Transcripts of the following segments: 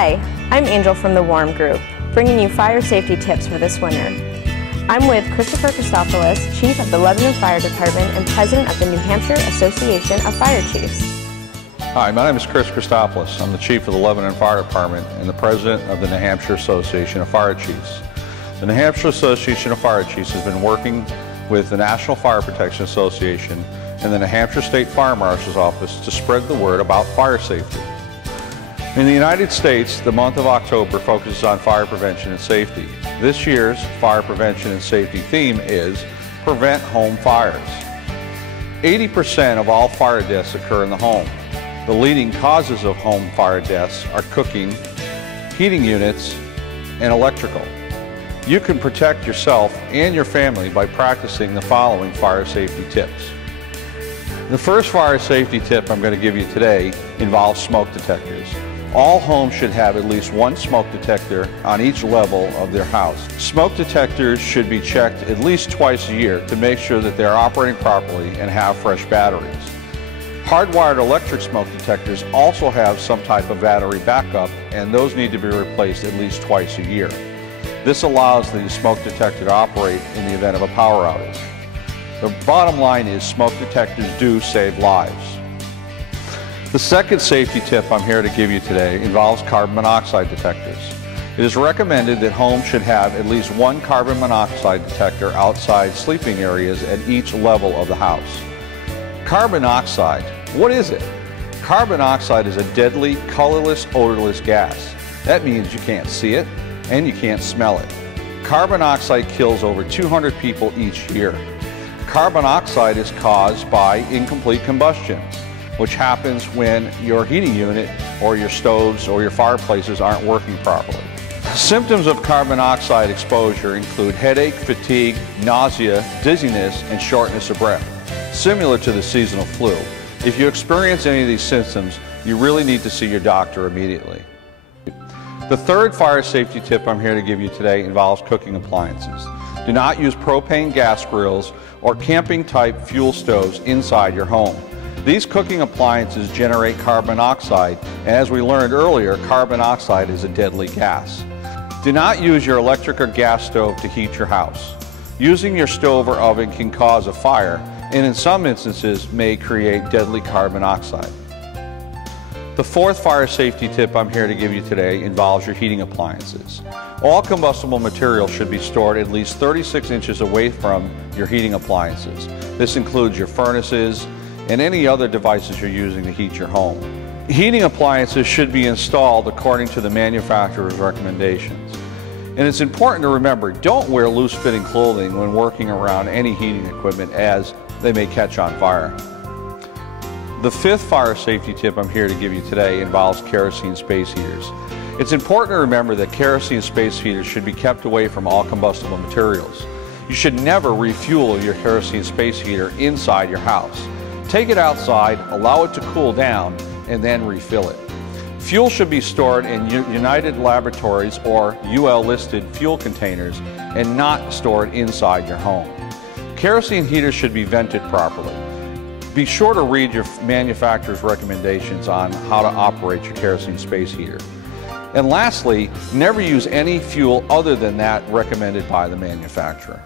Hi, I'm Angel from the Warm Group, bringing you fire safety tips for this winter. I'm with Christopoulos, Chief of the Lebanon Fire Department and President of the New Hampshire Association of Fire Chiefs. Hi, my name is Chris Christopoulos. I'm the Chief of the Lebanon Fire Department and the President of the New Hampshire Association of Fire Chiefs. The New Hampshire Association of Fire Chiefs has been working with the National Fire Protection Association and the New Hampshire State Fire Marshal's Office to spread the word about fire safety. In the United States, the month of October focuses on fire prevention and safety. This year's fire prevention and safety theme is Prevent Home Fires. 80% of all fire deaths occur in the home. The leading causes of home fire deaths are cooking, heating units, and electrical. You can protect yourself and your family by practicing the following fire safety tips. The first fire safety tip I'm going to give you today involves smoke detectors. All homes should have at least one smoke detector on each level of their house. Smoke detectors should be checked at least twice a year to make sure that they are operating properly and have fresh batteries. Hardwired electric smoke detectors also have some type of battery backup, and those need to be replaced at least twice a year. This allows the smoke detector to operate in the event of a power outage. The bottom line is smoke detectors do save lives. The second safety tip I'm here to give you today involves carbon monoxide detectors. It is recommended that homes should have at least one carbon monoxide detector outside sleeping areas at each level of the house. Carbon monoxide, what is it? Carbon monoxide is a deadly, colorless, odorless gas. That means you can't see it and you can't smell it. Carbon monoxide kills over 200 people each year. Carbon monoxide is caused by incomplete combustion, which happens when your heating unit or your stoves or your fireplaces aren't working properly. Symptoms of carbon monoxide exposure include headache, fatigue, nausea, dizziness, and shortness of breath, similar to the seasonal flu. If you experience any of these symptoms, you really need to see your doctor immediately. The third fire safety tip I'm here to give you today involves cooking appliances. Do not use propane gas grills or camping-type fuel stoves inside your home. These cooking appliances generate carbon monoxide, and as we learned earlier, carbon monoxide is a deadly gas. Do not use your electric or gas stove to heat your house. Using your stove or oven can cause a fire, and in some instances may create deadly carbon monoxide. The fourth fire safety tip I'm here to give you today involves your heating appliances. All combustible material should be stored at least 36 inches away from your heating appliances. This includes your furnaces and any other devices you're using to heat your home. Heating appliances should be installed according to the manufacturer's recommendations. And it's important to remember, don't wear loose-fitting clothing when working around any heating equipment, as they may catch on fire. The fifth fire safety tip I'm here to give you today involves kerosene space heaters. It's important to remember that kerosene space heaters should be kept away from all combustible materials. You should never refuel your kerosene space heater inside your house. Take it outside, allow it to cool down, and then refill it. Fuel should be stored in United Laboratories or UL-listed fuel containers and not stored inside your home. Kerosene heaters should be vented properly. Be sure to read your manufacturer's recommendations on how to operate your kerosene space heater. And lastly, never use any fuel other than that recommended by the manufacturer.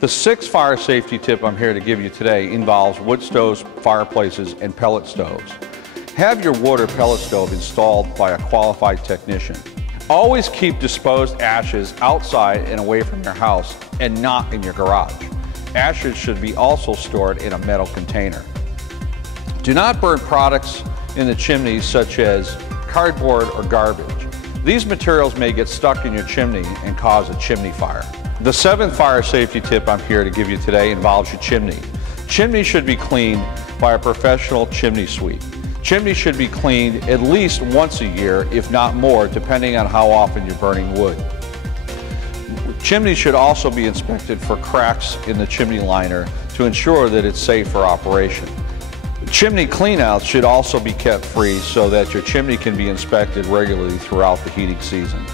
The sixth fire safety tip I'm here to give you today involves wood stoves, fireplaces, and pellet stoves. Have your wood or pellet stove installed by a qualified technician. Always keep disposed ashes outside and away from your house and not in your garage. Ashes should be also stored in a metal container. Do not burn products in the chimneys such as cardboard or garbage. These materials may get stuck in your chimney and cause a chimney fire. The seventh fire safety tip I'm here to give you today involves your chimney. Chimneys should be cleaned by a professional chimney sweep. Chimneys should be cleaned at least once a year, if not more, depending on how often you're burning wood. Chimneys should also be inspected for cracks in the chimney liner to ensure that it's safe for operation. Chimney cleanouts should also be kept free so that your chimney can be inspected regularly throughout the heating season.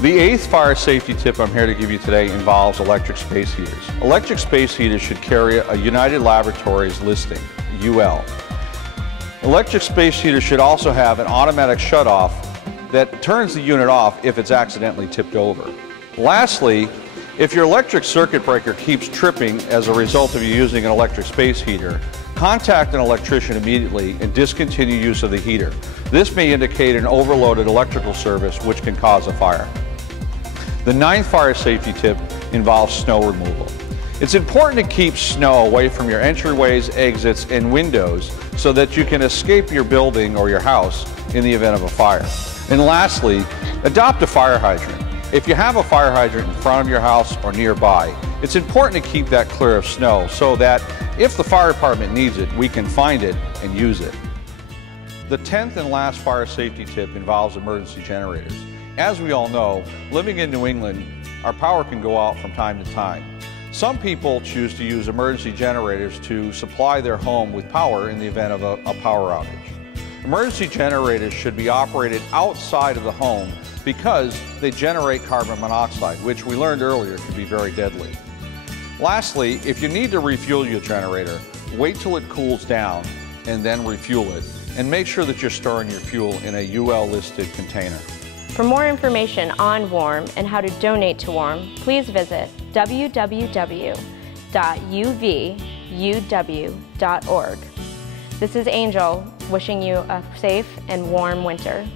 The eighth fire safety tip I'm here to give you today involves electric space heaters. Electric space heaters should carry a United Laboratories listing, UL. Electric space heaters should also have an automatic shutoff that turns the unit off if it's accidentally tipped over. Lastly, if your electric circuit breaker keeps tripping as a result of you using an electric space heater, contact an electrician immediately and discontinue use of the heater. This may indicate an overloaded electrical service which can cause a fire. The 9th fire safety tip involves snow removal. It's important to keep snow away from your entryways, exits, and windows so that you can escape your building or your house in the event of a fire. And lastly, adopt a fire hydrant. If you have a fire hydrant in front of your house or nearby, it's important to keep that clear of snow so that if the fire department needs it, we can find it and use it. The 10th and last fire safety tip involves emergency generators. As we all know, living in New England, our power can go out from time to time. Some people choose to use emergency generators to supply their home with power in the event of a power outage. Emergency generators should be operated outside of the home because they generate carbon monoxide, which we learned earlier can be very deadly. Lastly, if you need to refuel your generator, wait till it cools down and then refuel it, and make sure that you're storing your fuel in a UL-listed container. For more information on WARM and how to donate to WARM, please visit www.uvuw.org. This is Angel wishing you a safe and warm winter.